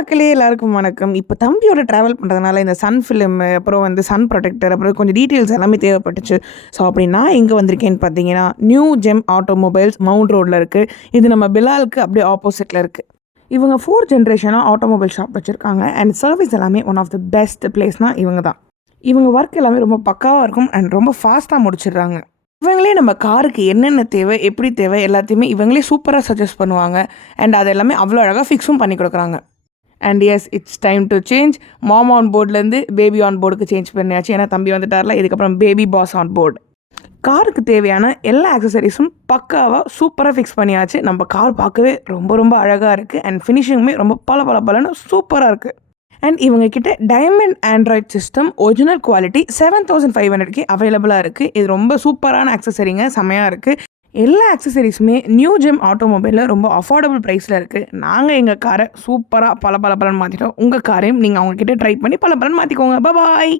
மக்களே எல்லாருக்கும் வணக்கம். இப்போ தம்பியோட ட்ராவல் பண்ணுறதுனால இந்த சன் ஃபிலிம், அப்புறம் வந்து சன் ப்ரொடெக்டர், அப்புறம் கொஞ்சம் டீட்டெயில்ஸ் எல்லாமே தேவைப்பட்டுச்சு. ஸோ அப்படி நான் எங்கே வந்திருக்கேன்னு பார்த்தீங்கன்னா, நியூ ஜெம் ஆட்டோமொபைல்ஸ் மவுண்ட் ரோடில் இருக்குது. இது நம்ம பிலாலுக்கு அப்படியே ஆப்போசிட்டில் இருக்குது. இவங்க 4 ஜென்ரேஷனாக ஆட்டோமொபைல் ஷாப் வச்சுருக்காங்க. அண்ட் சர்வீஸ் எல்லாமே ஒன் ஆஃப் த பெஸ்ட் பிளேஸ்னால் இவங்க தான். இவங்க ஒர்க் எல்லாமே ரொம்ப பக்காவாக இருக்கும் அண்ட் ரொம்ப ஃபாஸ்ட்டாக முடிச்சிடுறாங்க. இவங்களே நம்ம காருக்கு என்னென்ன தேவை, எப்படி தேவை எல்லாத்தையுமே இவங்களே சூப்பராக சஜஸ்ட் பண்ணுவாங்க. அண்ட் அது எல்லாமே அவ்வளோ அழகாக ஃபிக்ஸும் பண்ணி கொடுக்குறாங்க. And yes, it's time to change. Mom on போர்ட்லேருந்து பேபி ஆன் போர்டுக்கு சேஞ்ச் பண்ணியாச்சு. ஏன்னா தம்பி வந்துட்டார்ல, இதுக்கப்புறம் பேபி பாஸ் ஆன் போர்டு. காருக்கு தேவையான எல்லா ஆக்சசரிஸும் பக்காவாக சூப்பராக ஃபிக்ஸ் பண்ணியாச்சு. நம்ம கார் பார்க்கவே ரொம்ப ரொம்ப அழகாக இருக்குது. அண்ட் ஃபினிஷிங்குமே ரொம்ப பல சூப்பராக இருக்குது. அண்ட் இவங்க கிட்ட diamond Android system original quality 7500 அவைலபிளாக இருக்குது. இது ரொம்ப சூப்பரான ஆக்சசரிங்க, செம்மையாக இருக்குது. எல்லா ஆக்சசரிஸுமே நியூ ஜெம் ஆட்டோமொபைலில் ரொம்ப அஃபோர்டபுள் ப்ரைஸில் இருக்குது. நாங்கள் எங்கள் காரை சூப்பராக பலன்னு மாற்றிட்டோம். உங்கள் காரையும் நீங்கள் அவங்கக்கிட்ட ட்ரை பண்ணி பலன்னு மாற்றிக்கோங்க. பாய்.